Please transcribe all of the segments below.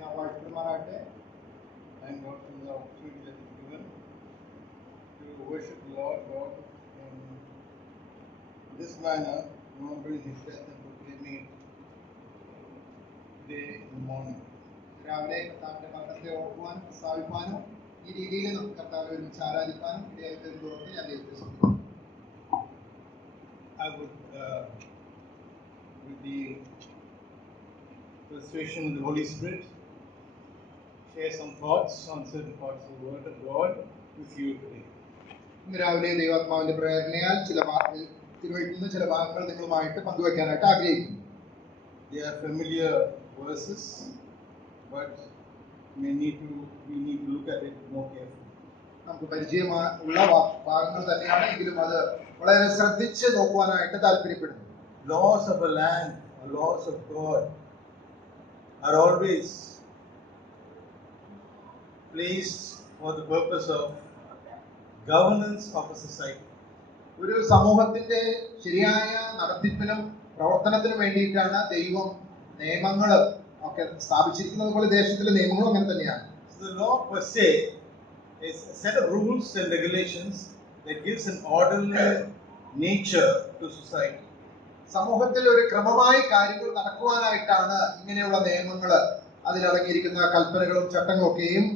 And God for the opportunity that is given to worship the Lord God in this manner, remembering His death and proclaiming it today in the morning. രാവിലെ കർത്താവിന്റെ മരണത്തെ ഓർക്കുവാനും പ്രസ്താവിപ്പാനും ഈ രീതിയിൽ നമുക്ക് കർത്താവിനെ ഒരുമിച്ച് ആരാധിക്കാനും ഇടയായി തീർന്നുകൊണ്ട് ഞാൻ ദൈവത്തെ സ്തുതിക്കുന്നു. I would, with the persuasion of the Holy Spirit, share some thoughts on certain parts of the Word of God with you today. ഇന്ന് രാവിലെ ദൈവാത്മാവിന്റെ പ്രേരണയാൽ തിരുവഴുത്തുന്ന ചില ഭാഗങ്ങൾ നിങ്ങളുമായിട്ട് പങ്കുവെക്കാനായിട്ട് ആഗ്രഹിക്കുന്നു. They are familiar verses, but we need to look at it more carefully. നമുക്ക് പരിചയമുള്ള ഭാഗങ്ങൾ തന്നെയാണ്, എങ്കിലും അത് വളരെ ശ്രദ്ധിച്ച് നോക്കുവാനായിട്ട് താല്പര്യപ്പെടുന്നു. Laws of a land, laws of God, are always placed for the purpose of governance of a society. ഒരു സമൂഹത്തിന്റെ ശരിയായ നടത്തിപ്പിനും പ്രവർത്തനത്തിനും വേണ്ടിയിട്ടാണ് ദൈവം നിയമങ്ങൾ ഒക്കെ സ്ഥാപിച്ചിരിക്കുന്നത് പോലെ ദേശത്തിലെ നിയമങ്ങളും അങ്ങനെ തന്നെയാണ്. So the law per se is a set of rules and regulations that gives an orderly nature to society. സമൂഹത്തിൽ ഒരു ക്രമമായി കാര്യങ്ങൾ നടക്കുവാനായിട്ടാണ് ഇങ്ങനെയുള്ള നിയമങ്ങൾ, അതിലടങ്ങിയിരിക്കുന്ന കൽപ്പനകളും ചട്ടങ്ങളും ഒക്കെയും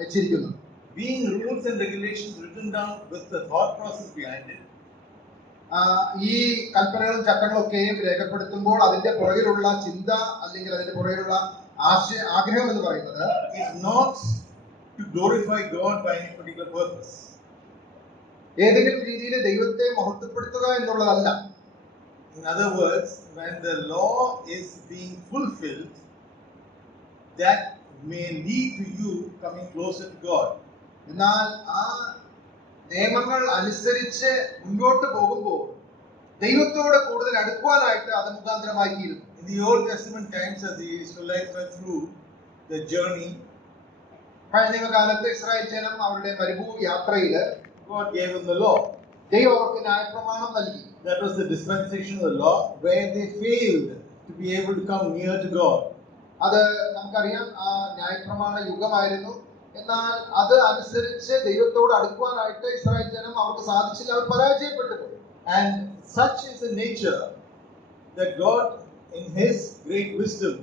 വെച്ചിരിക്കുന്നത്. Being rules and regulations written down with the thought process behind it, ഈ കൽപ്പനകളും ചട്ടങ്ങളും ഒക്കെയും രേഖപ്പെടുത്തുമ്പോൾ അതിന്റെ പുറകിലുള്ള ചിന്ത അല്ലെങ്കിൽ അതിന്റെ പുറകിലുള്ള ആഗ്രഹം എന്ന് പറയുന്നത് is not to glorify God by any particular purpose. ഏതെങ്കിലും രീതിയിൽ ദൈവത്തെ മഹത്വപ്പെടുത്തുക എന്നുള്ളതല്ല. In other words, when the law is being fulfilled, that may lead to you coming closer to God. എന്നാൽ ആ നിയമങ്ങൾ അനുസരിച്ച് മുന്നോട്ട് പോകുമ്പോൾ ദൈവത്തോട് കൂടുതൽ അടുക്കുവാനായിട്ട് അത് മുഖാന്തരമായി തീരുന്നു. In the Old Testament times, as the Israelites went through the journey, പഴയ നിയമകാലത്ത് ഇസ്രായേൽ ജനം അവരുടെ മരുഭൂ യാത്രയിൽ God gave them the law. ദൈവം അവർക്ക് ന്യായപ്രമാണം നൽകി. That was the dispensation of the law, where they failed to be able to come near to God. അത് നമുക്കറിയാം, ആ ന്യായപ്രമാണ യുഗമായിരുന്നു. എന്നാൽ അത് അനുസരിച്ച് ദൈവത്തോട് അടുക്കുവാനായിട്ട് ഇസ്രായേൽ ജനം അവർക്ക് സാധിച്ചില്ല, അവർ പരാജയപ്പെട്ടു പോയി. And such is the nature that God, in His great wisdom,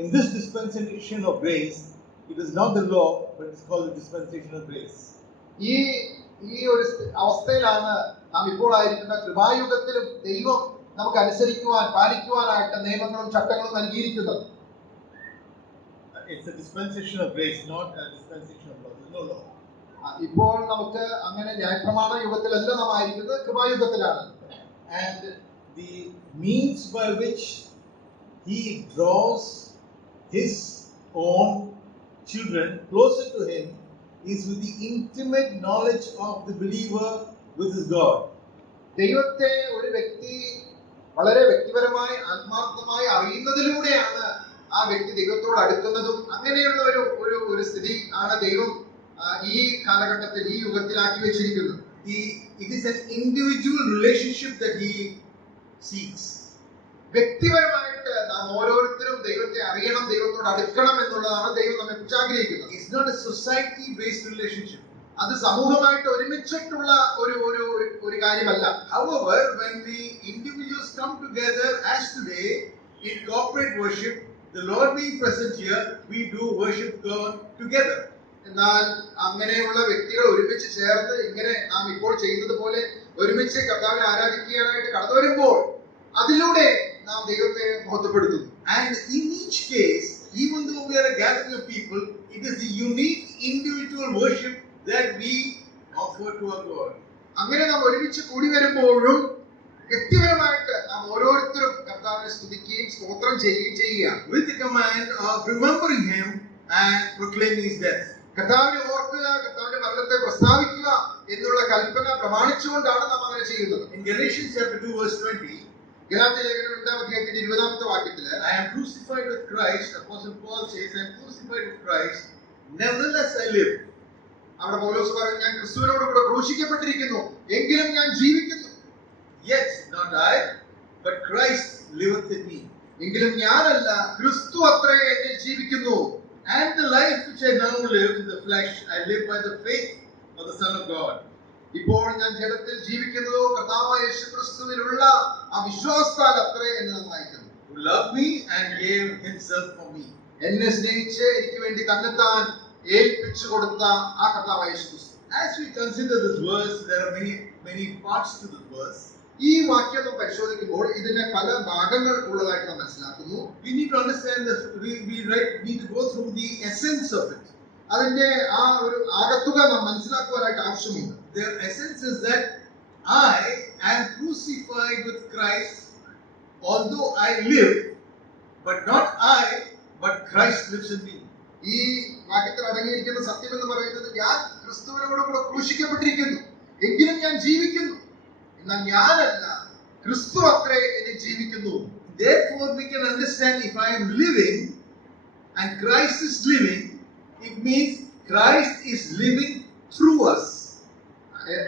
in this dispensation of grace, it is not the law, but it's called the dispensation of grace. ഈ ഒരു അവസ്ഥയിലാണ് നാം ഇപ്പോൾ ആയിരിക്കുന്ന കൃപായുഗത്തിലും ദൈവം നമുക്ക് അനുസരിക്കുവാൻ പാലിക്കുവാനായിട്ട് നിയമങ്ങളും ചട്ടങ്ങളും നൽകിയിരിക്കുന്നത്. It's a dispensation of grace, not a dispensation of law. There's no law. ഇപ്പോൾ നമുക്ക് അങ്ങനെ ന്യായപ്രമാണ യുഗത്തിലല്ല നാം ആയിരിക്കുന്നത്, കൃപായുഗത്തിലാണ്. And the means by which He draws His own children closer to Him is with the intimate knowledge of the believer with his God. ദൈവത്തെ ഒരു വ്യക്തി വളരെ വ്യക്തിപരമായി ആത്മാർത്ഥമായി അറിയുന്നതിലൂടെയാണ് ആ വ്യക്തി ദൈവത്തോട് അടുക്കുന്നതും. അങ്ങനെയുള്ള ഒരു സ്ഥിതി ആണ് ദൈവം ഈ കാലഘട്ടത്തിൽ, ഈ യുഗത്തിലാക്കി വെച്ചിരിക്കുന്നത്. It is an individual relationship that He seeks. വ്യക്തിപരമായിട്ട് നാം ഓരോരുത്തരും ദൈവത്തെ അറിയണം, ദൈവത്തോട് അടുക്കണം എന്നുള്ളതാണ് ദൈവം നമ്മെ കുറിച്ച് ആഗ്രഹിക്കുന്നത്. It's not a society based relationship. അത് സമൂഹമായിട്ട് ഒരുമിച്ചിട്ടുള്ള ഒരു കാര്യമല്ല. However, when the individuals come together as today in corporate worship, the Lord being present here, we do worship God together. എന്നാൽ അങ്ങനെയുള്ള വ്യക്തികൾ ഒരുമിച്ച് ചേർന്ന് ഇങ്ങനെ നാം ഇപ്പോൾ ചെയ്യുന്നത് പോലെ ഒരുമിച്ച് കർത്താവിനെ ആരാധിക്കാനായിട്ട് കടന്നു വരുമ്പോൾ അതിലൂടെ നാം ദൈവത്തെ മഹത്വപ്പെടുത്തുന്നു. And in each case, even though we are a gathering of people, it is the unique individual worship that we offer to our God. അങ്ങനെ നാം ഒരുമിച്ച് കൂടി വരുമ്പോഴും വ്യക്തിപരമായിട്ട് നാം ഓരോരുത്തരും കർത്താവിനെ സ്തുതിക്കുകയും സ്തോത്രം ചെയ്യുകയും ചെയ്യുകയാണ്. With the command of remembering Him and proclaiming His death. കർത്താവിനെ ഓർക്കുക, കർത്താവിന്റെ മരണത്തെ പ്രസ്താവിക്കുക എന്നുള്ള കൽപ്പന പ്രമാണിച്ചുകൊണ്ടാണ് നാം അങ്ങനെ ചെയ്യുന്നത്. In Galatians chapter 2 verse 20, Galatia ലേഖനം 2-ാം അധ്യായത്തിന്റെ 20-ാമത്തെ വാക്യത്തില്, I am crucified with Christ. Apostle Paul says, I am crucified with Christ. Nevertheless I live. അവിടെ പൗലോസ് പറഞ്ഞു, ഞാൻ ക്രിസ്തുവിനോട് കൂടെ ക്രൂശിക്കപ്പെട്ടിരിക്കുന്നു, എങ്കിലും ഞാൻ ജീവിക്കുന്നു. Yet not I, but Christ liveth in me. എങ്കിലും ഞാനല്ല, ക്രിസ്തു അത്രേ എന്നിൽ ജീവിക്കുന്നു. And the life which I now live in the flesh, I live by the faith of the Son of God. ഇപ്പോൾ ഞാൻ ജഡത്തിൽ ജീവിക്കുന്നതോ കർത്താവായ യേശുക്രിസ്തുവിലുള്ള ആ വിശ്വാസത്താൽ അത്രേ എന്ന് നാം വായിക്കുന്നു. Who loved me and gave himself for me. എന്നെ സ്നേഹിച്ച് എനിക്ക് വേണ്ടി തന്നെത്താൻ ഏൽപ്പിച്ചു കൊടുത്ത ആ കർത്താവായ യേശുക്രിസ്തു. As we consider this verse, there are many parts to this verse. ഈ വാക്യം നാം പരിശോധിക്കുമ്പോൾ ഇതിനെ പല ഭാഗങ്ങൾ ഉള്ളതായിട്ട് നാം മനസ്സിലാക്കുന്നു. We need to understand that we need to go through the essence of it. അതിന്റെ ആ ഒരു ആകത്തുക നാം മനസ്സിലാക്കുവാനായിട്ട് ആവശ്യമുണ്ട്. The essence is that I am crucified with Christ, although I live, but not I, but Christ lives in me. ഈ വാക്യത്തിൽ അടങ്ങിയിരിക്കുന്ന സത്യം എന്ന് പറയുന്നത് ഞാൻ ക്രിസ്തുവിനോട് കൂടെ ക്രൂശിക്കപ്പെട്ടിരിക്കുന്നു, എങ്കിലും ഞാൻ ജീവിക്കുന്നു. എന്നാൽ ഞാനല്ല, ക്രിസ്തു അത്രേ എന്നിൽ ജീവിക്കുന്നു. Therefore we can understand, if I am living and Christ is living, it means Christ is living through us.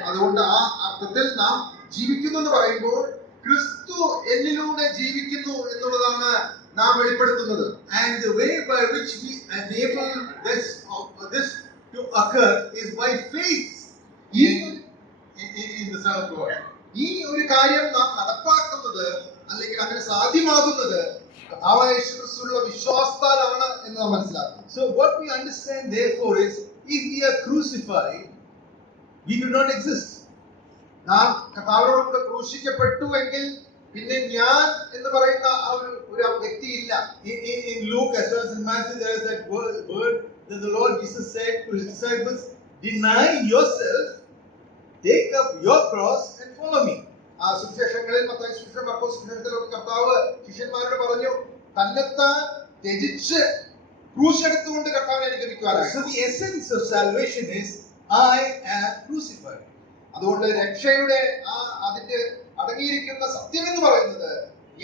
അതുകൊണ്ട് ആ അർത്ഥത്തിൽ നാം ജീവിക്കുന്നു എന്ന് പറയുമ്പോൾ ക്രിസ്തു എന്നിലൂടെ ജീവിക്കുന്നു എന്നുള്ളതാണ് നാം വെളിപ്പെടുത്തുന്നത്. And the way by which we enable this to occur is by faith in the Son of God. ഈ ഒരു കാര്യം നാം നടപ്പാക്കുന്നത് അല്ലെങ്കിൽ അങ്ങനെ സാധ്യമാകുന്നത് കർത്താവായ യേശുക്രിസ്തുവിലുള്ള വിശ്വാസത്താലാണ് എന്ന് നാം മനസ്സിലാക്കുന്നു. So what we understand therefore is, if we are crucified, we do not exist. നാം കർത്താവിനോട് കൂടെ ക്രൂശിക്കപ്പെട്ടു എങ്കിൽ പിന്നെ ഞാൻ എന്ന് പറയുന്ന ആ ഒരു വ്യക്തി ഇല്ല. In Luke as well as in Matthew, there is that word that the Lord Jesus said to his disciples, deny yourself, take up your cross and follow me. ആ സുവിശേഷങ്ങളിൽ മത്തായി സുവിശേഷം, മാർക്കോസ് സുവിശേഷത്തിലൊക്കെ കർത്താവ് ശിഷ്യന്മാരോട് പറഞ്ഞു, തന്നെത്താൻ ത്യജിച്ച് ക്രൂശെടുത്തുകൊണ്ട് കർത്താവിനെ അനുഗമിക്കുവാനായി. So the essence of salvation is I am crucified. അതുകൊണ്ട് രക്ഷയുടെ ആ അതിന്റെ അടങ്ങിയിരിക്കുന്ന സത്യം എന്ന് പറയുന്നത്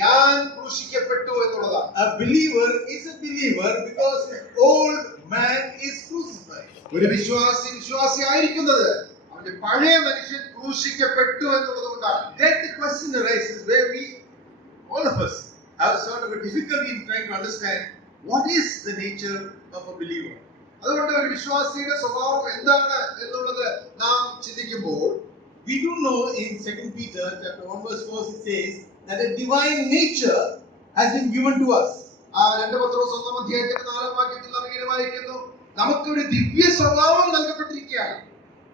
ഞാൻ ക്രൂശിക്കപ്പെട്ടു എന്നുള്ളതാണ്. A believer is a believer because his old man is crucified. ഒരു വിശ്വാസി ആയിരിക്കുന്നത് അവന്റെ പഴയ മനുഷ്യൻ ക്രൂശിക്കപ്പെട്ടു എന്നുള്ളത് കൊണ്ടാണ്. Then the question arises where we, all of us, have sort of a difficulty in trying to understand what is the nature of a believer. അതുകൊണ്ട് ഒരു വിശ്വാസിയുടെ സ്വഭാവം എന്താണ് എന്നുള്ളത് നാം ചിന്തിക്കുമ്പോൾ, we do know in 2 Peter chapter 1 verse 4 it says that a divine nature has been given to us. ആ 2 പത്രോസ് 1 അധ്യായത്തിന്റെ 4 വാക്യത്തിൽ നാം ഇങ്ങനെ വായിക്കുന്നു, നമുക്ക് ഒരു ദിവ്യ സ്വഭാവം നൽകപ്പെട്ടിരിക്കുകയാണ്.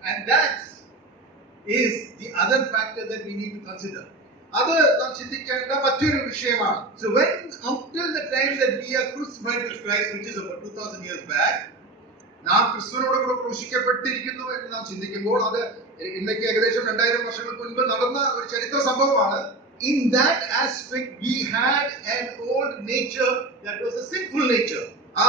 And that is the other factor that we need to consider. അത് നാം ചിന്തിക്കേണ്ട മറ്റൊരു വിഷയമാണ്. So when until the time that we are crucified with Christ, which is about 2000 years back, നാം ക്രിസ്തുവിനോട് കൂടെ ക്രൂശിക്കപ്പെട്ടിരിക്കുന്നു എന്ന് നാം ചിന്തിക്കുമ്പോൾ അത് ഇന്നേക്ക് ഏകദേശം 2000 വർഷങ്ങൾക്ക് മുൻപ് നടന്ന ഒരു ചരിത്ര സംഭവമാണ്. In that aspect we had an old nature that was a sinful nature. ആ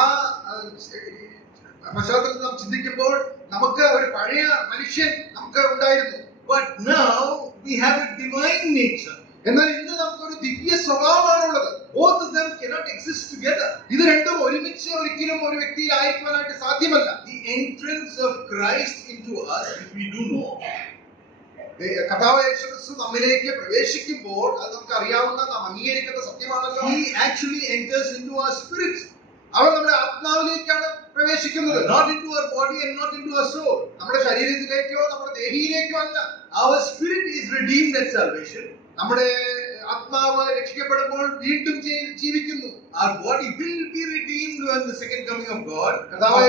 പശ്ചാത്തലത്തിൽ നാം ചിന്തിക്കുമ്പോൾ നമുക്ക് ഒരു പഴയ മനുഷ്യൻ നമുക്ക് ഉണ്ടായിരുന്നു. But now we have a divine nature. എന്നാൽ ഇന്ന് നമുക്കൊരു ദിവ്യ സ്വഭാവമാണുള്ളത്. Both of them cannot exist together. ഇത് രണ്ടും ഒരുമിച്ച് ഒരിക്കലും ഒരു വ്യക്തിയിൽ ആയിരിക്കാനായിട്ട് സാധ്യമല്ല. The entrance of Christ into us, which we do know, കർത്താവായ യേശുക്രിസ്തു നമ്മിലേക്ക് പ്രവേശിക്കുമ്പോൾ അത് നമുക്ക് അറിയാവുന്ന നാം അംഗീകരിക്കുന്ന സത്യമാണല്ലോ. He actually enters into our spirit. അവൻ നമ്മുടെ ആത്മാവിലേക്കാണ് പ്രവേശിക്കുന്നത്, not into our body and not into our soul. നമ്മുടെ ശരീരത്തിലേക്കോ നമ്മുടെ ദേഹിയിലേക്കോ അല്ല. Our spirit is redeemed at salvation. നമ്മുടെ ആത്മാവ് രക്ഷിക്കപ്പെടുമ്പോൾ വീണ്ടും ജീവിക്കുന്നു. Our body will be redeemed when the second coming of God. കർത്താവായ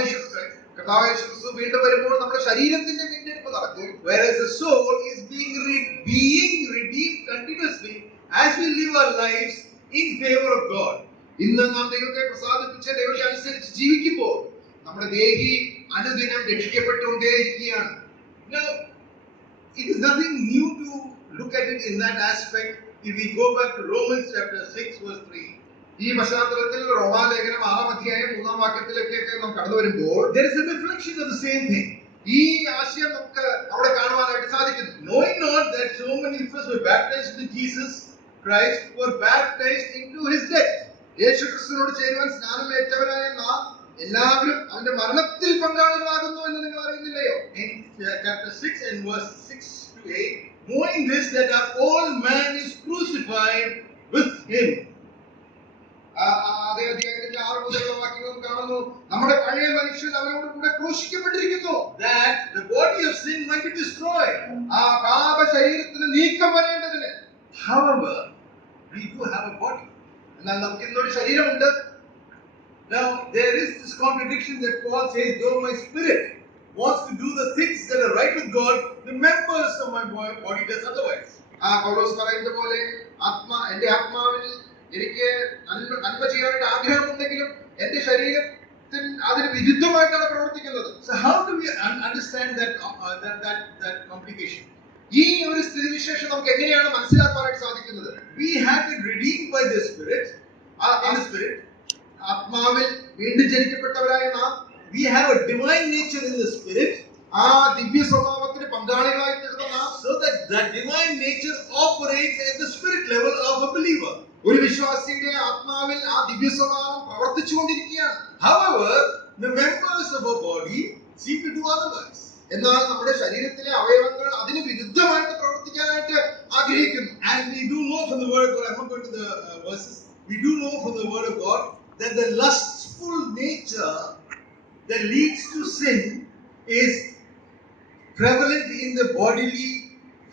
യേശുക്രിസ്തു വീണ്ടും വരുമ്പോൾ നമ്മുടെ ശരീരത്തിന്റെ വീണ്ടെടുപ്പ് നടക്കും. Whereas the soul is being redeemed continuously as we live our lives in favor of God. ഇന്ന് നാം ദൈവത്തെ പ്രസാദിപ്പിച്ച് ദൈവത്തെ അനുസരിച്ച് ജീവിക്കുമ്പോൾ നമ്മുടെ ദേഹി അനുദിനം രക്ഷിക്കപ്പെട്ടുകൊണ്ടേയിരിക്കുകയാണ്. Now, it is nothing new to look at it in that aspect. If we go back to Romans chapter 6 verse 3, ഈ പശ്ചാത്തലത്തിൽ റോമാലേഖനം 6 അധ്യായം 3 വാക്യത്തിലേക്കൊക്കെ നാം കടന്നു വരുമ്പോൾ there is a reflection of the same thing. ഈ ആശയം നമുക്ക് അവിടെ കാണുവാനായിട്ട് സാധിക്കുന്നു. Knowing not that so many of us were baptized into Jesus Christ, were baptized into his death. യേശുക്രിസ്തുവിനോട് ചേരുവാൻ സ്നാനമേറ്റവരായ നാം എല്ലാവരും അവന്റെ മരണത്തിൽ പങ്കാളികളാകുന്നു എന്ന് നിങ്ങൾ അറിയുന്നില്ലയോ? In chapter 6 and verse 6 to 8, knowing this that our old man is crucified with him. അതേ അധ്യായത്തിന്റെ 6 മുതലുള്ള വാക്യങ്ങൾ കാണുന്നു. നമ്മുടെ പഴയ മനുഷ്യൻ അവനോട് കൂടെ ക്രൂശിക്കപ്പെട്ടിരിക്കുന്നു. That the body of sin might be destroyed. ആ പാപ ശരീരത്തിന് നീക്കം വരേണ്ടതിന്. However, we do have a body. എന്നാൽ നമുക്ക് ഇന്നൊരു ശരീരമുണ്ട്. Now, there is this contradiction that Paul says, though my spirit wants to do the things that are right with God, the members of my body does otherwise. പൗലോസ് പറയുന്ന പോലെ എന്റെ ആത്മാവിൽ എനിക്ക് നന്മ ചെയ്യാനായിട്ട് ആഗ്രഹമുണ്ടെങ്കിലും എന്റെ ശരീരത്തിൽ അതിന് വിരുദ്ധമായിട്ടാണ് പ്രവർത്തിക്കുന്നത്. So how do we understand that complication? ഈ ഒരു സ്ഥിതിവിശേഷം നമുക്ക് എങ്ങനെയാണ് മനസ്സിലാക്കാനായിട്ട് സാധിക്കുന്നത്? We have been redeemed by the Spirit, in the Spirit. ആത്മാവിൽ വീണ്ടും ജനിക്കപ്പെട്ടവരായ നാം, we have a divine nature in the Spirit. ആ ദിവ്യ സ്വഭാവത്തിന് പങ്കാളികളായി തീർന്ന നാം, so that divine nature operates at the spirit level of a believer. ഒരു വിശ്വാസിയുടെ ആത്മാവിൽ ആ ദിവ്യ സ്വഭാവം പ്രവർത്തിച്ചുകൊണ്ടിരിക്കുകയാണ്. However, the members of our body seem to do otherwise. എന്നാൽ നമ്മുടെ ശരീരത്തിലെ അവയവങ്ങൾ അതിന് വിരുദ്ധമായിട്ട് പ്രവർത്തിക്കാനായിട്ട് ആഗ്രഹിക്കുന്നു. And we do know from the word of God, I'm not going to the verses, we do know from the word of God that the lustful nature that leads to sin is prevalent in the bodily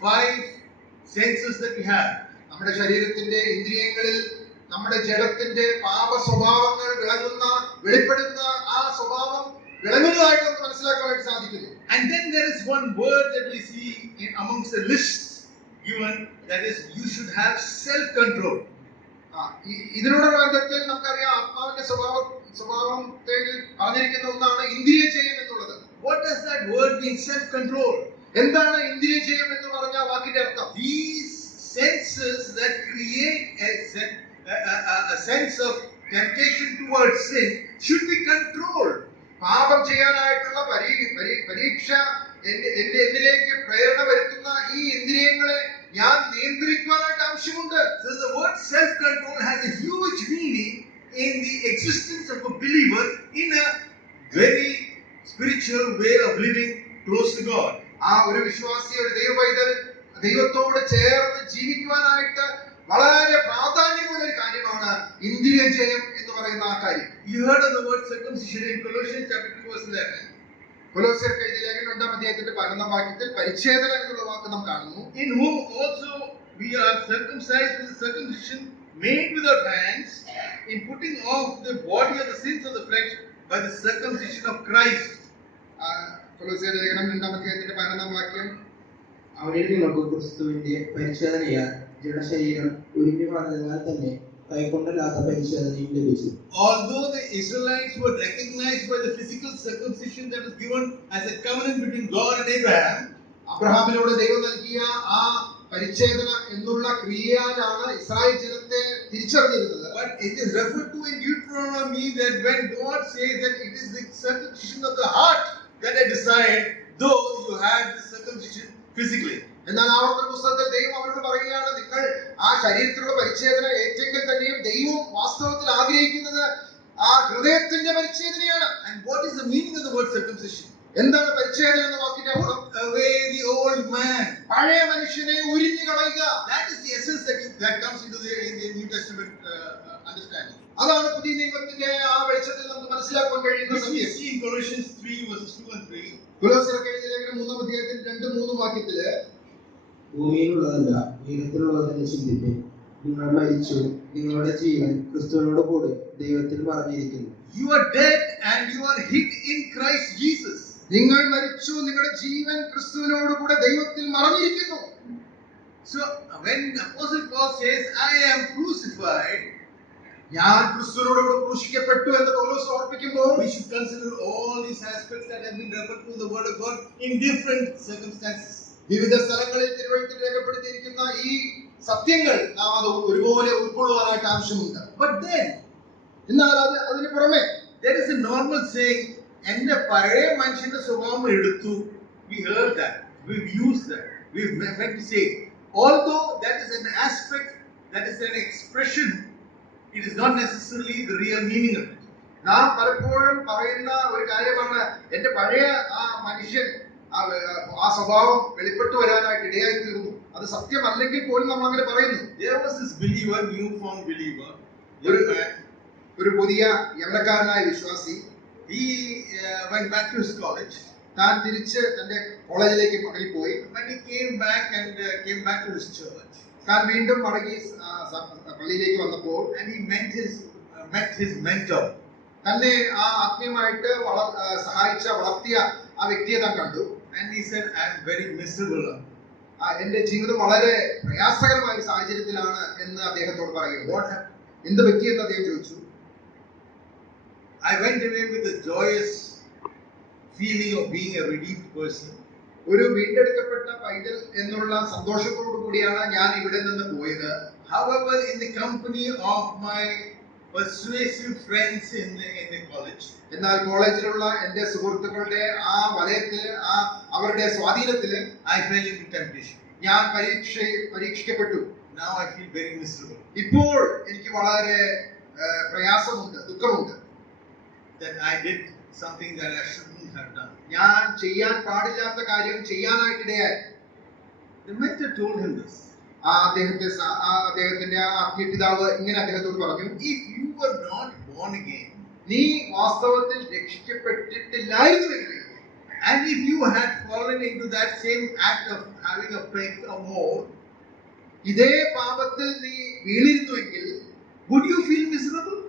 5 senses that we have. നമ്മുടെ ശരീരത്തിന്റെ ഇന്ദ്രിയങ്ങളിൽ നമ്മുടെ ജഡത്തിന്റെ പാപ സ്വഭാവങ്ങൾ വെളിപ്പെടുന്ന ആ സ്വഭാവം വിളങ്ങുന്നതായിട്ട് നമുക്ക് മനസ്സിലാക്കാനായിട്ട് സാധിക്കുന്നു. And then there is one word that we see amongst the lists given, that is, you should have self-control. ഇതിനോടുള്ള ബന്ധത്തിൽ നമുക്കറിയാം ആത്മാവിന്റെ സ്വഭാവത്തിൽ പറഞ്ഞിരിക്കുന്ന ഒന്നാണ് ഇന്ദ്രിയജയം എന്നുള്ളത്. What does that word mean, self-control? എന്താണ് ഇന്ദ്രിയജയം എന്ന് പറഞ്ഞ വാക്കിന്റെ അർത്ഥം? These senses that create a sense of temptation towards sin should be controlled. പാപം ചെയ്യാനായിട്ടുള്ള പരീക്ഷ എന്നിലേക്ക് പ്രേരണ വരുത്തുന്ന ഈ ഇന്ദ്രിയങ്ങളെ ഞാൻ നിയന്ത്രിക്കാനായിട്ട് ആവശ്യമുണ്ട്. So the word self-control has a huge meaning in the existence of a believer in a very spiritual way of living close to God. ആ ഒരു വിശ്വാസി, ഒരു ദൈവപൈതൽ ദൈവത്തോട് ചേർന്ന് ജീവിക്കുവാനായിട്ട് വളരെ പ്രാധാന്യമുള്ള ഒരു കാര്യമാണ് ഇന്ദ്രിയജയം എന്ന് പറയുന്ന ആ കാര്യം. You heard of the word circumcision in Colossians chapter 2 verse 11. കൊലോസ്യർക്ക് എഴുതിയ ലേഖനം 2-ാം അധ്യായത്തിന്റെ 11-ാം വാക്യത്തിൽ പരിച്ഛേദന എന്നുള്ള വാക്ക് നാം കാണുന്നു. In whom also we are circumcised with the circumcision made without hands, in putting off the body of the sins of the flesh by the circumcision of Christ. കൊലോസ്യർ ലേഖനം 2-ാം അധ്യായത്തിന്റെ 11-ാം വാക്യം, അവരിൽ നിങ്ങൾക്ക് ക്രിസ്തുവിന്റെ പരിച്ഛേദനയാൽ ജഡശരീരം ഉരിഞ്ഞു കളഞ്ഞതിനാൽ തന്നെ കൈക്കൊണ്ടല്ലാത്ത പരിച്ഛേദനയും ലഭിച്ചു. Although the Israelites were recognized by the physical circumcision that was given as a covenant between God and Abraham, അബ്രഹാമിനോട് ദൈവം നൽകിയ ആ പരിച്ഛേദന എന്നുള്ള ക്രിയയിലാണ് ഇസ്രായേൽ ജനത്തെ തിരിച്ചറിഞ്ഞിരുന്നത്. but it is referred to in Deuteronomy that when God says that it is the circumcision of the heart that I desired, though you had the circumcision physically. എന്നാൽ ആവർത്തന പുസ്തകത്തിൽ ദൈവം അവരോട് പറയുകയാണ്, നിങ്ങൾ ആ ശരീരത്തിലുള്ള പരിച്ഛേദന ഏറ്റെങ്കിൽ തന്നെയും ദൈവം വാസ്തവത്തിൽ ആഗ്രഹിക്കുന്നത് ആ ഹൃദയത്തിന്റെ പരിച്ഛേദനയാണ്. And what is the meaning of the word circumcision? എന്താണ് പരിച്ഛേദന എന്ന വാക്കിന്റെ അർത്ഥം? Put away the old man. പഴയ മനുഷ്യനെ ഉരിഞ്ഞു കളയുക. That is the essence that comes into in the New Testament understanding. അതാണ് പുതിയ നിയമത്തിന്റെ ആ വെളിച്ചത്തിൽ നമുക്ക് മനസ്സിലാക്കാൻ കഴിയുന്ന We സത്യം. see in Colossians 3 verses 2 and 3. കൊലോസ്യർക്ക് എഴുതിയ ലേഖനം 3-ാം അധ്യായത്തിൽ 2-3 വാക്യത്തില്, ഭൂമിയിലുള്ളതല്ല ഉയരത്തിലുള്ളത് തന്നെ ചിന്തിപ്പിൻ. നിങ്ങൾ മരിച്ചു, നിങ്ങളുടെ ജീവൻ ക്രിസ്തുവിനോട് കൂടെ ദൈവത്തിൽ മറഞ്ഞിരിക്കുന്നു. You are dead and you are hid in Christ Jesus. നിങ്ങൾ മരിച്ചു, നിങ്ങളുടെ ജീവൻ ക്രിസ്തുവിനോട് കൂടെ ദൈവത്തിൽ മറഞ്ഞിരിക്കുന്നു. So when Apostle Paul says, I am crucified, ഞാൻ ക്രിസ്തുവിനോട് കൂടെ ക്രൂശിക്കപ്പെട്ടു എന്ന് പൗലോസ് ഓർപ്പിക്കുമ്പോൾ we should consider all these aspects that have been referred to in the Word of God in different circumstances. വിവിധ സ്ഥലങ്ങളിൽ തിരുവെഴുത്തിൽ രേഖപ്പെടുത്തിയിരിക്കുന്ന ഈ സത്യങ്ങൾ നാം അത് ഒരുപോലെ ഉൾക്കൊള്ളുവാനായിട്ട് ആവശ്യമുണ്ട്. But then എന്നാൽ അതിന് പുറമെ there is a normal saying, എന്റെ പഴയ മനുഷ്യന്റെ സ്വഭാവം എടുത്തു. We heard that, we've used that, we've meant to say, although that is an aspect, that is an expression, it is not necessarily the real meaning of it. നാം പലപ്പോഴും പറയുന്ന ഒരു കാര്യമാണ്, എന്റെ പഴയ ആ മനുഷ്യൻ ആ സ്വഭാവം വെളിപ്പെട്ടു വരാനായിട്ട് ഇടയായി തീർന്നു. അത് സത്യമല്ലെങ്കിൽ പോലും നമ്മൾ അങ്ങനെ പറയുന്നു. There was this believer, newfound believer, ഒരു പുതിയ യവനക്കാരനായ വിശ്വാസി he went back to his college. താൻ തിരിച്ച് തന്റെ കോളേജിലേക്ക് മടങ്ങിപ്പോയി. When he came back to his church, താൻ വീണ്ടും മടങ്ങി പള്ളിയിലേക്ക് വന്നപ്പോൾ and he met his mentor. തന്നെ ആ ആത്മീയമായിട്ട് സഹായിച്ച വളർത്തിയ ആ വ്യക്തിയെ താൻ കണ്ടു. And he said, I am very miserable. എന്റെ ജീവിതം വളരെ പ്രയാസകരമായ സാഹചര്യത്തിലാണ് എന്ന് അദ്ദേഹത്തോട് പറയുന്നു. What happened? എന്ത് പറ്റിയെന്ന് അദ്ദേഹം ചോദിച്ചു. I went away with a joyous feeling of being a redeemed person. ഒരു വീണ്ടെടുക്കപ്പെട്ട പൈതൽ എന്നുള്ള സന്തോഷത്തോടു കൂടിയാണ് ഞാൻ ഇവിടെ നിന്ന് പോയത്. However, in the company of my persuasive friends in the college, എന്നാൽ കോളേജിലുള്ള എന്റെ സുഹൃത്തുക്കളുടെ ആ വലയത്തിൽ അവരുടെ സ്വാധീനത്തിൽ I fell into temptation. ഞാൻ പരീക്ഷിക്കപ്പെട്ടു. Now I feel very miserable. ഇപ്പോൾ എനിക്ക് വളരെ പ്രയാസമുണ്ട്, ദുഃഖമുണ്ട്. That I did something that I shouldn't have done. ഞാൻ ചെയ്യാൻ പാടില്ലാത്ത കാര്യം ചെയ്യാനായിട്ടിടയായി. The mentor told him this. അദ്ദേഹത്തിന്റെ ആത്മീയ പിതാവ് ഇങ്ങനെ അദ്ദേഹത്തോട് പറഞ്ഞു, if you were not born again, നീ വാസ്തവത്തിൽ രക്ഷിക്കപ്പെട്ടിട്ടില്ലായിരുന്നുവെങ്കിൽ, and if you had fallen into that same act of having a faith or more, ഇതേ പാപത്തിൽ നീ വീണിരുന്നുവെങ്കിൽ, would you feel miserable?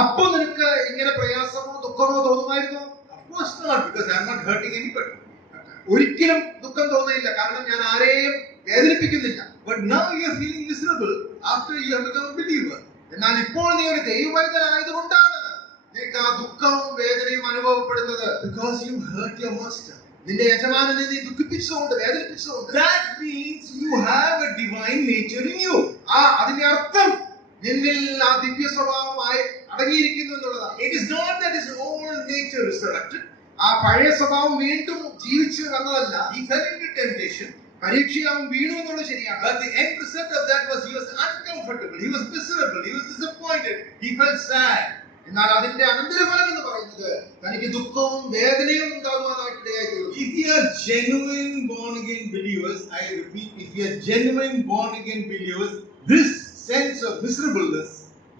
അപ്പോൾ നിനക്ക് ഇങ്ങനെ പ്രയാസമോ ദുഃഖമോ തോന്നുമായിരുന്നോ? Of course not, because I am not hurting anybody. ഒരിക്കലും ദുഃഖം തോന്നിയില്ല, കാരണം ഞാൻ ആരെയും വേദനിപ്പിക്കുന്നില്ല. But now you are feeling miserable after you have become a believer. എന്നാൽ ഇപ്പോൾ നീ ഒരു ദൈവവൈദ്യനായതുകൊണ്ടാണ് നിനക്ക് ആ ദുഃഖവും വേദനയും അനുഭവപ്പെടുന്നത്. Because you hurt your master. നിന്റെ യജമാനനെ നീ ദുഃഖിപ്പിച്ചതുകൊണ്ട്, വേദനിപ്പിച്ചതുകൊണ്ട്. That means you have a divine nature in you. അതിന്റെ അർത്ഥം നിന്നിൽ ആ ദിവ്യ സ്വഭാവമായി അടങ്ങിയിരിക്കുന്നു എന്നുള്ളതാണ്. It is not that his old nature is resurrected. ആ പഴയ സ്വഭാവം വീണ്ടും ജീവിച്ചു വന്നതല്ല. He fell into temptation. പരീക്ഷയിൽ അവൻ വീണു എന്നുള്ളത് ശരിയാണ്. But the end result of that was he was uncomfortable, he was miserable, he was disappointed, he felt sad. എന്നാൽ അതിന്റെ അനന്തരഫലം എന്ന് പറയുന്നത് തനിക്ക് ദുഃഖവും വേദനയും ഉണ്ടാകുവാനായിട്ടിടയായിത്തീർന്നു. If you are genuine born again believers, I repeat, if you are genuine born again believers, this sense of miserableness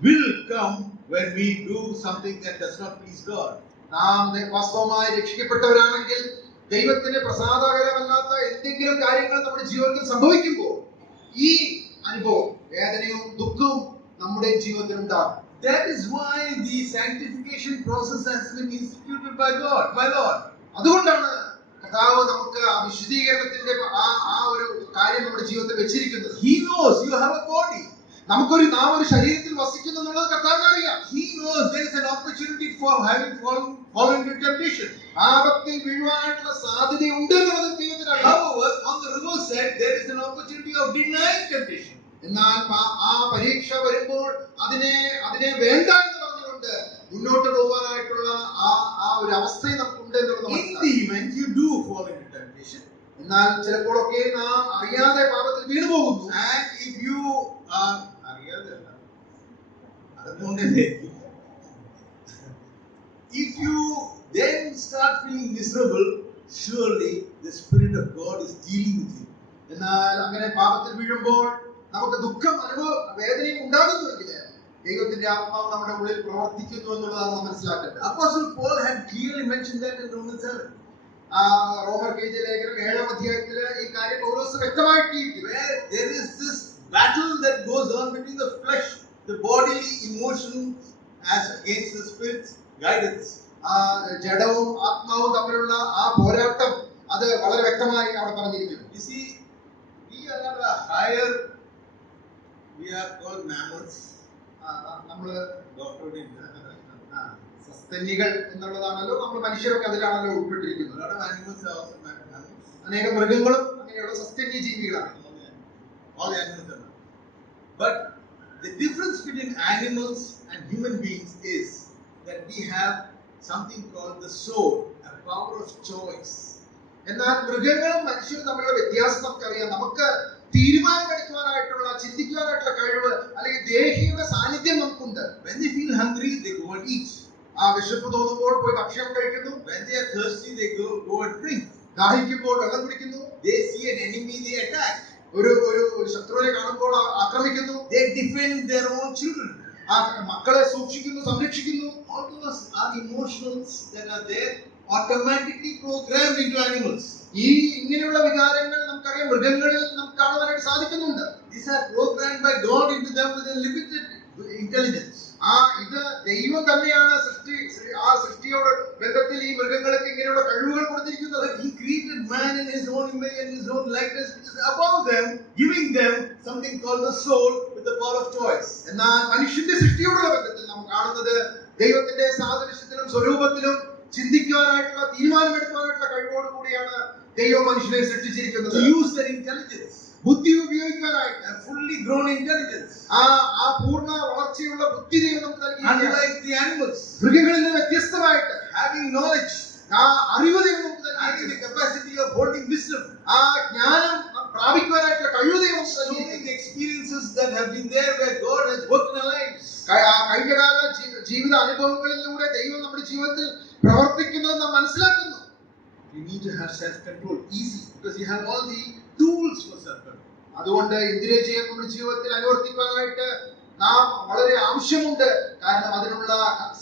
will come when we do something that does not please God. നാം വാസ്തവമായി രക്ഷിക്കപ്പെട്ടവരാണെങ്കിൽ ദൈവത്തിന് പ്രസാദകരമല്ലാത്ത എന്തെങ്കിലും കാര്യങ്ങൾ നമ്മുടെ ജീവിതത്തിൽ സംഭവിക്കുമ്പോൾ ഈ അനുഭവം, വേദനയും ദുഃഖവും നമ്മുടെ ജീവിതത്തിൽ ഉണ്ടാകും. That is why the sanctification process has been instituted by God, by Lord. അതുകൊണ്ടാണ് കർത്താവ് നമുക്ക് ആ വിശുദ്ധീകരണത്തിന്റെ ആ ഒരു കാര്യം നമ്മുടെ ജീവിതത്തിൽ വെച്ചിരിക്കുന്നത്. He knows you have a body. നാം ഒരു ശരീരത്തിൽ വസിക്കുന്നു എന്നുള്ളത് കർത്താവിന് അറിയാം. He knows there is an opportunity for having fallen into temptation. പാപത്തിൽ വീഴുവാനുള്ള സാധ്യതയുണ്ട് എന്നുള്ളത് ദൈവത്തിന് അറിയാം. However, on the reverse side, there is an opportunity of denying temptation. എന്നാൽ ആ പരീക്ഷ വരുമ്പോൾ അതിനെ വേണ്ട എന്ന് പറഞ്ഞുകൊണ്ട് മുന്നോട്ട് പോകാനായിട്ടുള്ള ആ ഒരു അവസ്ഥയും നമുക്കുണ്ട് എന്നുള്ളത്. In the event you do fall into temptation, എന്നാൽ ചിലപ്പോഴൊക്കെ നാം അറിയാതെ പാപത്തിൽ വീണു പോകുന്നു. and if you are if you then start feeling miserable, surely the Spirit of God is dealing with you. എന്നാൽ അങ്ങനെ പാപത്തിൽ വീഴുമ്പോൾ നമുക്ക് ദുഃഖം വേദനയും ഉണ്ടാകുന്നുവെങ്കിൽ ദൈവത്തിന്റെ ആത്മാവ് നമ്മുടെ ഉള്ളിൽ പ്രവർത്തിക്കുന്നു എന്നുള്ളതാണ് നാം മനസ്സിലാക്കേണ്ടത്. Apostle Paul had clearly mentioned that in Romans 7. റോമർ ലേഖനം 7-ാം അധ്യായത്തിൽ ഈ കാര്യം പൗലോസ് വ്യക്തമാക്കിയിരിക്കുന്നു. Where there is this battle that goes on between the flesh, the bodily emotions, as against the Spirit's guidance. ജഡവും ആത്മാവും തമ്മിലുള്ള ആ പോരാട്ടം അത് വളരെ വ്യക്തമായി അവിടെ പറഞ്ഞിരിക്കുന്നു. You see, we are called mammals. നമ്മള് സസ്തനികൾ എന്നുള്ളതാണല്ലോ, നമ്മൾ മനുഷ്യരൊക്കെ അതിലാണല്ലോ ഉൾപ്പെട്ടിരിക്കുന്നത്. അനേകം മൃഗങ്ങളും അങ്ങനെയുള്ള സസ്തന്യ ജീവികളാണ്. All animals are. But the difference between animals and human beings is that we have something called the soul, a power of choice. എന്നാൽ മൃഗങ്ങളും മനുഷ്യരും തമ്മിലുള്ള വ്യത്യാസം നമുക്കറിയാം. നമുക്ക് തീരുമാനമെടുക്കുവാനായിട്ടുള്ള, ചിന്തിക്കുവാനായിട്ടുള്ള കഴിവ് അല്ലെങ്കിൽ ദേഹിയുടെ സാന്നിധ്യം നമുക്കുണ്ട്. When they feel hungry, they go and eat. വിശപ്പ് തോന്നുമ്പോൾ പോയി ഭക്ഷണം കഴിക്കുന്നു. When they are thirsty, they go and drink. ദാഹിക്കുമ്പോൾ വെള്ളം കുടിക്കുന്നു. They see an enemy, they attack. ഒരു ശത്രുവിനെ കാണുമ്പോൾ ആക്രമിക്കുന്നു. They defend their own children. ആ മക്കളെ സൂക്ഷിക്കുന്നു, സംരക്ഷിക്കുന്നു. All those are emotions that are there, automatically programmed into animals. ഈ ഇങ്ങനെയുള്ള വികാരങ്ങൾ നമുക്കറിയാം മൃഗങ്ങളിൽ നമുക്ക് കാണുവാനായിട്ട് സാധിക്കുന്നുണ്ട്. These are programmed by God into them with a limited intelligence. ഇത് ദൈവം തന്നെയാണ് സൃഷ്ടിയോട് ബന്ധത്തിൽ ഈ മൃഗങ്ങൾക്ക് ഇങ്ങനെയുള്ള കഴിവുകൾ കൊടുത്തിരിക്കുന്നത്. He created man in his own image and his own likeness, which is above them, giving them something called the soul with the power of choice. എന്നാൽ മനുഷ്യന്റെ സൃഷ്ടിയോടുള്ള ബന്ധത്തിൽ നാം കാണുന്നത് ദൈവത്തിന്റെ സാദൃശ്യത്തിലും സ്വരൂപത്തിലും ചിന്തിക്കുവാനായിട്ടുള്ള തീരുമാനമെടുക്കുവാനായിട്ടുള്ള കഴിവോട് കൂടിയാണ് ദൈവം മനുഷ്യനെ സൃഷ്ടിച്ചിരിക്കുന്നത്. To use their intelligence, ബുദ്ധി ഉപയോഗിക്കാനായിട്ട്, a fully grown intelligence. ആ പൂർണ്ണ വളർച്ചയുള്ള ബുദ്ധി ദൈവം നമുക്ക് നൽകിയിരിക്കുകയാണ്. Unlike the animals, മൃഗങ്ങളിൽ നിന്ന് വ്യത്യസ്തമായിട്ട് having knowledge, അറിവ് ദൈവം നമുക്ക് having നൽകിയിരിക്കുന്നു. the capacity of holding wisdom, ജ്ഞാനം പ്രാപിക്കുവാനായിട്ടുള്ള കഴിവ് ദൈവം നമുക്ക് showing നൽകിയിരിക്കുന്നു. the experiences that have been there where God has worked in our lives. കഴിഞ്ഞകാല ജീവിത അനുഭവങ്ങളിലൂടെ ദൈവം നമ്മുടെ ജീവിതത്തിൽ പ്രവർത്തിക്കുന്നത് നാം മനസ്സിലാക്കുന്നു. You need to have self-control easy because you have all the tools for self-control. അതുകൊണ്ട് ഇന്ദ്രിയജയം നമ്മുടെ ജീവിതത്തിൽ അനുവർത്തിക്കാനായിട്ട് നാം വളരെ ആവശ്യമുണ്ട്. കാരണം അതിനുള്ള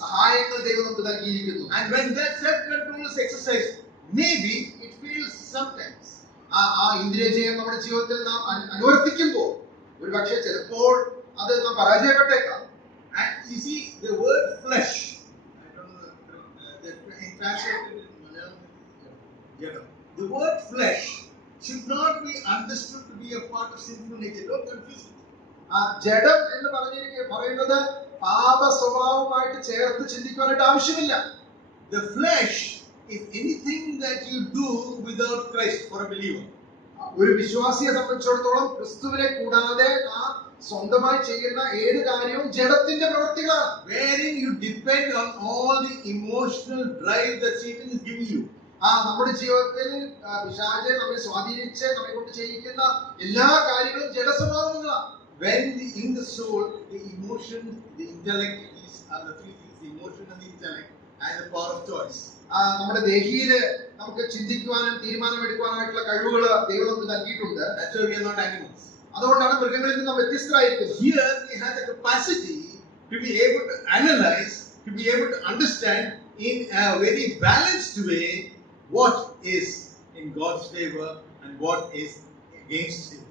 സഹായങ്ങൾ ദൈവം നമുക്ക് നൽകിയിരിക്കുന്നു. And when that self-control is exercised, maybe it feels sometimes. ഇന്ദ്രിയജയം നമ്മുടെ ജീവിതത്തിൽ നാം അനുവർത്തിക്കുമ്പോൾ ഒരു പക്ഷേ ചിലപ്പോൾ അത് നാം പരാജയപ്പെട്ടേക്കാം. And you see, the word flesh, I don't know, translated in Malayalam, Jadam. The word flesh should not be understood to be a part of sinful nature. Don't confuse it. ജഡം എന്ന് പറയുന്നത് പാപ സ്വഭാവമായിട്ട് ചേർത്ത് ചിന്തിക്കാനായിട്ട് ആവശ്യമില്ല. The flesh is anything that you do without Christ for a believer. ഒരു വിശ്വാസിയെ സംബന്ധിച്ചിടത്തോളം ക്രിസ്തുവിനെ കൂടാതെ നാം സ്വന്തമായി ചെയ്യുന്ന ഏത് കാര്യവും ജഡത്തിന്റെ പ്രവൃത്തികളാണ്. Wherein you depend on all the emotional drive that Satan is giving you. നമ്മുടെ ജീവിതത്തിൽ പിശാച് നമ്മെ സ്വാധീനിച്ച് നമ്മെ കൊണ്ട് ചെയ്യിക്കുന്ന എല്ലാ കാര്യങ്ങളും ജഡസ്വഭാവങ്ങളാണ്. When in the soul, the emotion, the intellect are the three things: the emotion and the intellect and the power of choice. നമ്മുടെ ദേഹിയില് നമുക്ക് ചിന്തിക്കുവാനും തീരുമാനമെടുക്കുവാനായിട്ടുള്ള കഴിവുകൾ ദൈവം നമുക്ക് നൽകിയിട്ടുണ്ട്. That's why we are not animals. അതുകൊണ്ടാണ് മൃഗങ്ങളിൽ നിന്ന് നാം വ്യത്യസ്തരായിരിക്കുന്നത്. Here we have the capacity to be able to analyze, to be able to understand in a very balanced way what is in God's favor and what is against Him.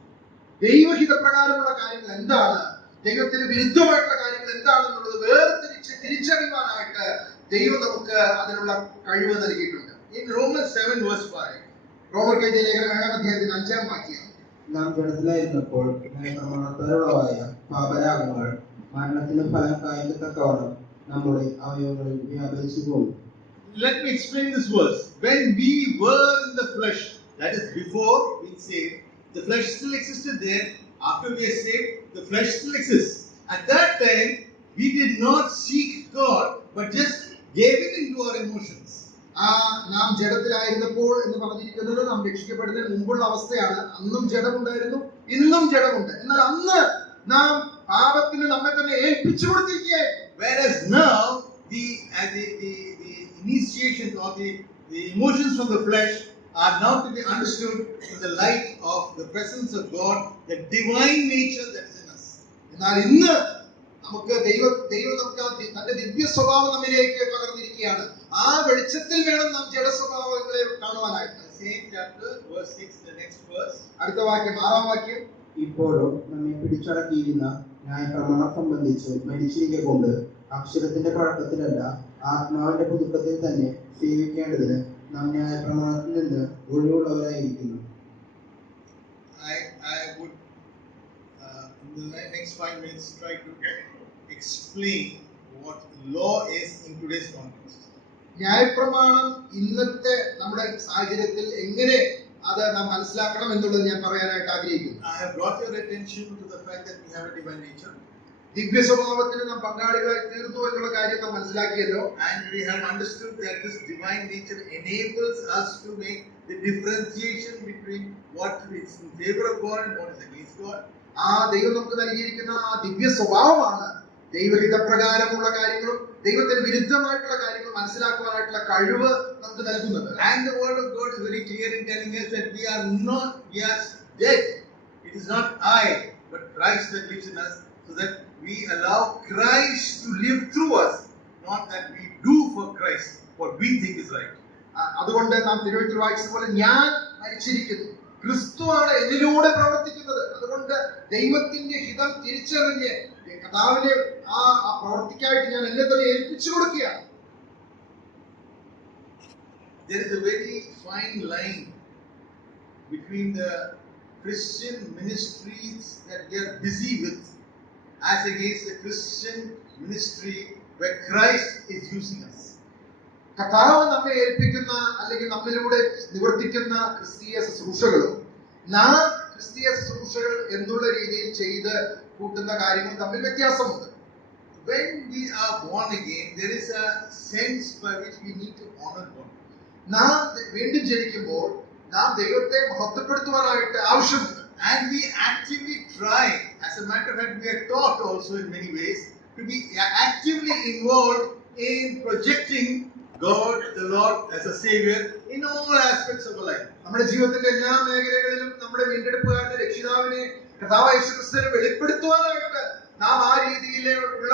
ദൈവഹിതപ്രകാരമുള്ള കാര്യങ്ങൾ എന്താണ്, ദൈവത്തിന് വിരുദ്ധമായിട്ടുള്ള കാര്യങ്ങൾ എന്താണെന്നുള്ളത് വേർതിരിച്ച് തിരിച്ചറിയുവാനായിട്ട് ദൈവം നമുക്ക് അതിനുള്ള കഴിവ് നൽകിയിട്ടുണ്ട്. In Romans 7 verse 5, റോമർക്കെഴുതിയ ലേഖനം 7-ാം അധ്യായത്തിൽ 5-ാം വാക്യം, നാം ജഡത്തിലായിരുന്നപ്പോൾ പ്രമാണത്താലുള്ളതായ പാപരാഗങ്ങൾ മരണത്തിന് ഫലം കായ്ക്കത്തക്കവണ്ണം നമ്മുടെ അവയവങ്ങളിൽ വ്യാപരിച്ചു പോകും. let me explain this verse. When we were in the flesh, that is before we saved, the flesh still existed there. After we are saved, the flesh still exists. At that time, we did not seek God, but just gave it into our emotions. നാം ജഡത്തിലായിരുന്നപ്പോൾ എന്ന് പറഞ്ഞിരിക്കുന്നത് നാം രക്ഷിക്കപ്പെടുന്നതിന് മുമ്പുള്ള അവസ്ഥയാണ്. അന്നും ജഡമുണ്ടായിരുന്നു, ഇന്നും ജഡമുണ്ട്. എന്നാൽ അന്ന് നാം പാപത്തിന് നമ്മെ തന്നെ ഏൽപ്പിച്ചു കൊടുത്തിരിക്കുകയായിരുന്നു. Whereas now, the initiation or the emotions from the flesh are now to be understood in the light of the presence of God, the divine nature that is in us. എന്നാൽ ഇന്ന് നമുക്ക് ദൈവം നമുക്ക് തന്റെ ദിവ്യ സ്വഭാവം നമ്മിലേക്ക് പകർന്നിരിക്കുകയാണ്. ആ വെളിച്ചത്തിൽ വേണം നാം ജഡസ്വഭാവങ്ങളെ കാണുവാനായിട്ട്. Same chapter, verse 6, the next verse. അടുത്ത വാക്യം, 6-ാം വാക്യം, ഇപ്പോഴും നമ്മെ പിടിച്ചടക്കിയിരുന്ന ന്യായപ്രമാണം സംബന്ധിച്ച് മരിച്ചിരിക്കൊണ്ട് അക്ഷരത്തിന്റെ പഴക്കത്തിലല്ല ആത്മാവിന്റെ പുതുക്കത്തിൽ തന്നെ സേവിക്കേണ്ടതിന് നാം ന്യായപ്രമാണത്തിൽ നിന്ന് ഒഴിവുള്ളവരായിരിക്കുന്നു. I would in the next 5 minutes try to explain what law is in today's context. ന്യായപ്രമാണം ഇന്നത്തെ നമ്മുടെ സാഹചര്യത്തിൽ എങ്ങനെ അത് നാം മനസ്സിലാക്കണം എന്നുള്ളത് ഞാൻ പറയാനായിട്ട് ആഗ്രഹിക്കുന്നു. I have brought your attention to the fact that we have a divine nature. ദിവ്യ സ്വഭാവത്തിന് നാം പങ്കാളികളായി തീർന്നു എന്നുള്ള കാര്യം നാം മനസ്സിലാക്കിയല്ലോ. And we have understood that this divine nature enables us to make the differentiation between what is in favor of God and what is against God. ദൈവം നമുക്ക് നൽകിയിരിക്കുന്ന ആ ദിവ്യ സ്വഭാവമാണ് ദൈവഹിതപ്രകാരമുള്ള കാര്യങ്ങളും ദൈവത്തിന് വിരുദ്ധമായിട്ടുള്ള കാര്യങ്ങൾ മനസ്സിലാക്കുവാനായിട്ടുള്ള കഴിവ് നമുക്ക് നൽകുന്നത്. And the word of God is very clear in telling us that we are dead. It is not I, but Christ that lives in us, so that we allow Christ to live through us, not that we do for Christ what we think is right. അതുകൊണ്ട് നാം തിരുവചനത്തിൽ വായിച്ചതുപോലെ ഞാൻ മരിച്ചിരിക്കുന്നു, ക്രിസ്തുവാണ് എന്നിലൂടെ പ്രവർത്തിക്കുന്നത്. അതുകൊണ്ട് ദൈവത്തിന്റെ ഹിതം തിരിച്ചറിഞ്ഞ് കർത്താവിനെ ആ പ്രവർത്തിക്കായിട്ട് ഞാൻ എന്നെ തന്നെ ഏൽപ്പിച്ചു കൊടുക്കുകയാണ്. There is a very fine line between the Christian ministries that we are busy with as against the Christian ministry where Christ is using us. കർത്താവ് നമ്മെ ഏൽപ്പിക്കുന്ന അല്ലെങ്കിൽ നമ്മിലൂടെ നിവർത്തിക്കുന്ന ക്രിസ്തീയ ശുശ്രൂഷകളും നാം ക്രിസ്തീയ ശുശ്രൂഷകൾ എന്നുള്ള രീതിയിൽ ചെയ്ത് കൂട്ടുന്ന കാര്യങ്ങൾ തമ്മിൽ വ്യത്യാസമുണ്ട്. When we are born again, there is a sense by which we need to honor God. നാം വീണ്ടും ജനിക്കുമ്പോൾ നാം ദൈവത്തെ മഹത്വപ്പെടുത്തുവാനായിട്ട് ആവശ്യമുണ്ട്. And we actively try, as a matter of fact, we are taught also in many ways to be actively involved in projecting God, the Lord, as a Savior in all aspects of our life. നമ്മുടെ ജീവിതത്തിന്റെ എല്ലാ മേഖലകളിലും നമ്മുടെ വീണ്ടെടുപ്പുകാരന്റെ രക്ഷിതാവിനെ കർത്താവായ യേശുക്രിസ്തുവിനെ വെളിപ്പെടുത്തുവാനായിട്ട് നാം ആ രീതിയിലുള്ള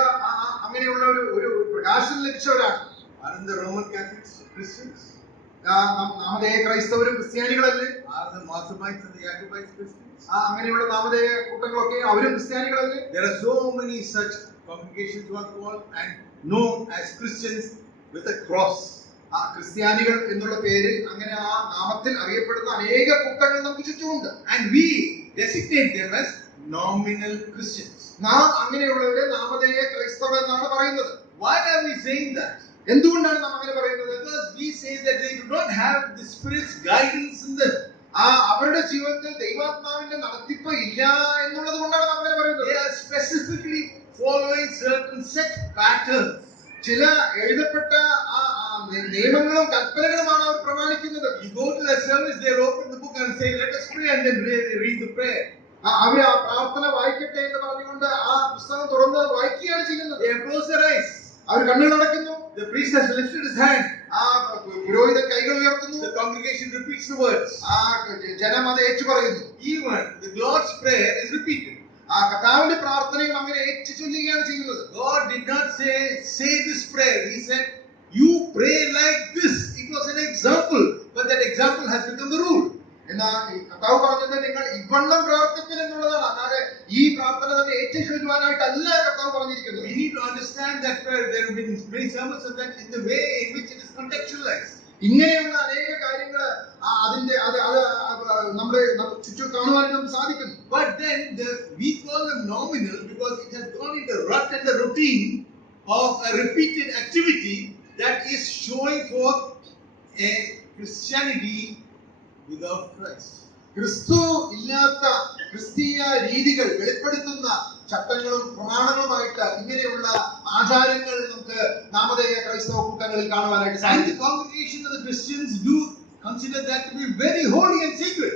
അങ്ങനെയുള്ള ഒരു പ്രകാശം ലഭിച്ചവരാണ്. Aren't the Roman Catholics Christians? നാമധേയ ക്രൈസ്തവരും ക്രിസ്ത്യാനികളല്ലേ? Are the Marthabites and the Jacobites Christians? അങ്ങനെയുള്ള നാമധേയ കൂട്ടങ്ങളൊക്കെ അവരും ക്രിസ്ത്യാനികളല്ലേ? There are so many such congregations who are called and known as Christians with a cross. ക്രിസ്ത്യാനികൾ എന്നുള്ള പേരിൽ അങ്ങനെ ആ നാമത്തിൽ അറിയപ്പെടുന്ന അനേക കൂട്ടങ്ങൾ നമുക്ക് ചുറ്റുമുണ്ട്. And we designate them as nominal Christians. നാം അങ്ങനെയുള്ളവരെ നാമധേയ ക്രൈസ്തവർ എന്നാണ് പറയുന്നത്. Why are we saying that? എന്തുകൊണ്ടാണ് നാം അങ്ങനെ പറയുന്നത്? Because we say that they do not have the Spirit's guidance in them. അവരുടെ ജീവിതത്തിൽ ദൈവാത്മാവിന്റെ നടത്തിപ്പ് ഇല്ല എന്നുള്ളത് കൊണ്ടാണ് നാം അങ്ങനെ പറയുന്നത്. They are specifically following certain set patterns. ചില എഴുതപ്പെട്ട നിയമങ്ങളും കൽപ്പനകളുമാണ് അവർ പ്രമാണിക്കുന്നത്. You go to the service, they open the book and say, "Let us pray," and then read the prayer. അവർ ആ പ്രാർത്ഥന വായിക്കട്ടെ എന്ന് പറഞ്ഞുകൊണ്ട് ആ പുസ്തകം തുറന്ന് വായിക്കുകയാണ് ചെയ്യുന്നത്. They close their eyes. അവർ കണ്ണുകൾ അടയ്ക്കുന്നു. The priest has lifted his hand. പുരോഹിതൻ കൈകൾ ഉയർത്തുന്നു. The congregation repeats the words. ജനം അത് ഏറ്റു പറയുന്നു. Even the Lord's prayer is repeated. കർത്താവിന്റെ പ്രാർത്ഥനയും അങ്ങനെ ഏറ്റു ചൊല്ലുകയാണ് ചെയ്യുന്നത്. God did not say this prayer. He said, "You pray like this." It was an example, but that example has become the rule. എന്നാൽ കർത്താവ് പറഞ്ഞത് നിങ്ങൾ ഇവണ്ണം പ്രാർത്ഥിപ്പിൻ എന്നുള്ളതാണ്. അല്ലാതെ ഈ പ്രാർത്ഥന തന്നെ ഏറ്റു ചൊല്ലുവാനായിട്ടല്ല കർത്താവ് പറഞ്ഞിരിക്കുന്നത്. We need to understand that prayer. There have been many sermons on that in the way in which it is contextualized. ഇങ്ങനെയുള്ള അനേക കാര്യങ്ങൾ അതിന്റെ നമ്മുടെ ചുറ്റും കാണുവാനും നമുക്ക് സാധിക്കുന്നു. But then we call them nominal because it has gone into the rut and the routine of a repeated activity that is showing forth a Christianity without Christ. ക്രിസ്തു ഇല്ലാത്ത ക്രിസ്തീയ രീതികൾ വെളിപ്പെടുത്തുന്ന ചട്ടങ്ങളും പ്രമാണങ്ങളുമായിട്ട് ഇങ്ങനെയുള്ള ആചാരങ്ങൾ നമുക്ക് നാമധേയ ക്രൈസ്തവ കൂട്ടങ്ങളിൽ കാണുവാനായിട്ട് And the സാധിക്കും. congregation of the Christians do consider that to be very holy and sacred.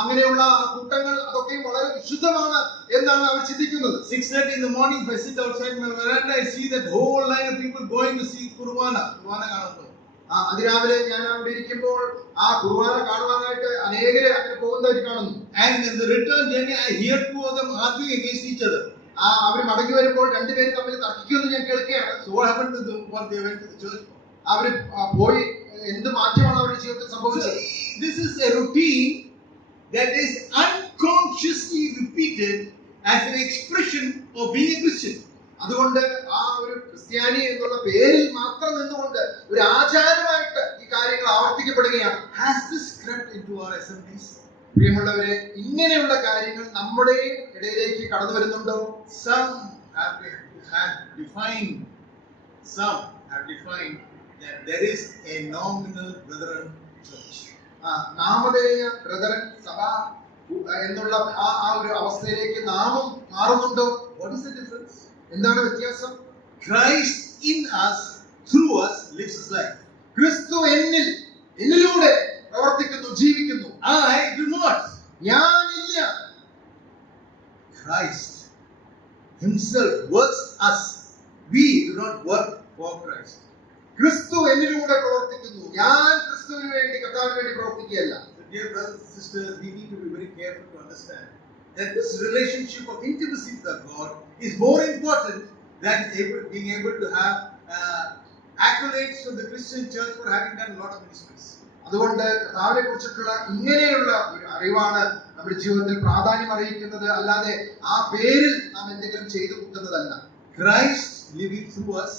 അങ്ങനെയുള്ള കൂട്ടങ്ങൾ അതൊക്കെ വളരെ വിശുദ്ധമാണ് എന്നാണ് അവർ ചിന്തിക്കുന്നത്. 6:30 in the morning, if I sit outside my veranda, I see that whole line of people going to see Kurvana കാണുന്നു. അതിരാവിലെ ഞാൻ അവിടെ ഇരിക്കുമ്പോൾ ആ കുർബാന കാണുവാനായിട്ട് അനേകരെ അങ്ങനെ പോകുന്നവർ കാണുന്നു. And in the return journey, I hear two of them arguing against each other. അവർ മടങ്ങി വരുമ്പോൾ രണ്ടുപേരും തമ്മിൽ തർക്കിക്കുമെന്ന് ഞാൻ കേൾക്കുകയാണ്. So what happened to them? What they went to the church? അവർ പോയി എന്ത് മാറ്റമാണ് അവരുടെ ജീവിതത്തിൽ സംഭവിച്ചത്? This is a routine that is unconsciously repeated as an expression of being a Christian. അതുകൊണ്ട് ആ ഒരു ക്രിസ്ത്യാനി എന്നുള്ള പേരിൽ മാത്രം നിന്നുകൊണ്ട് ഒരു ആചാരമായിട്ട് ഈ കാര്യങ്ങൾ ആവർത്തിക്കപ്പെടുകയാണ്. Has this crept into our assemblies? പ്രിയമുള്ളവരെ, ഇങ്ങനെയുള്ള കാര്യങ്ങൾ നമ്മുടെ ഇടയിലേക്ക് കടന്നു വരുന്നുണ്ടോ? Some have defined that there is a nominal brethren church. നാമധേയ ബ്രദറൻ സഭ എന്നുള്ള ആ ഒരു അവസ്ഥയിലേക്ക് നാമും മാറുന്നുണ്ടോ? What is the difference? എന്താണ് വ്യത്യാസം? Christ in us, through us, lives his life. ക്രിസ്തു എന്നിലൂടെ പ്രവർത്തിക്കുന്നു, ജീവിക്കുന്നു. I do not. ഞാനില്ല. Christ himself works us. We do not work for Christ. ക്രിസ്തു എന്നിലൂടെ പ്രവർത്തിക്കുന്നു. ഞാൻ ക്രിസ്തുവിന് വേണ്ടി, കർത്താവിന് വേണ്ടി പ്രവർത്തിക്കുകയല്ല. Dear brothers and sisters, we need to be very careful to understand that this relationship of intimacy with God is more important than being able to have accolades from the Christian church for having done a lot of ministries. അതുകൊണ്ട് കർത്താവിനെ കുറിച്ചിട്ടുള്ള ഇങ്ങനെയുള്ള ഒരു അറിവാണ് നമ്മുടെ ജീവിതത്തിൽ പ്രാധാന്യം അറിയിക്കുന്നത്, അല്ലാതെ ആ പേരിൽ നാം എന്തെങ്കിലും ചെയ്തു കൂട്ടുന്നതല്ല. Christ living through us,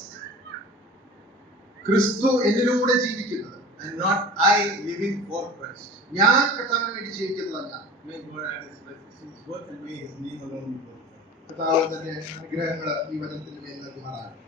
ക്രിസ്തു എന്നിലൂടെ ജീവിക്കുന്നത്, and not I living for Christ. ഞാൻ കർത്താവിന് വേണ്ടി ജീവിക്കുന്നതല്ല. May God add His blessings to His word and may His name alone be glorified. കർത്താവ് തന്റെ അനുഗ്രഹങ്ങൾ ഈ വചനത്തിന് മേൽ നൽകുമാറാകട്ടെ.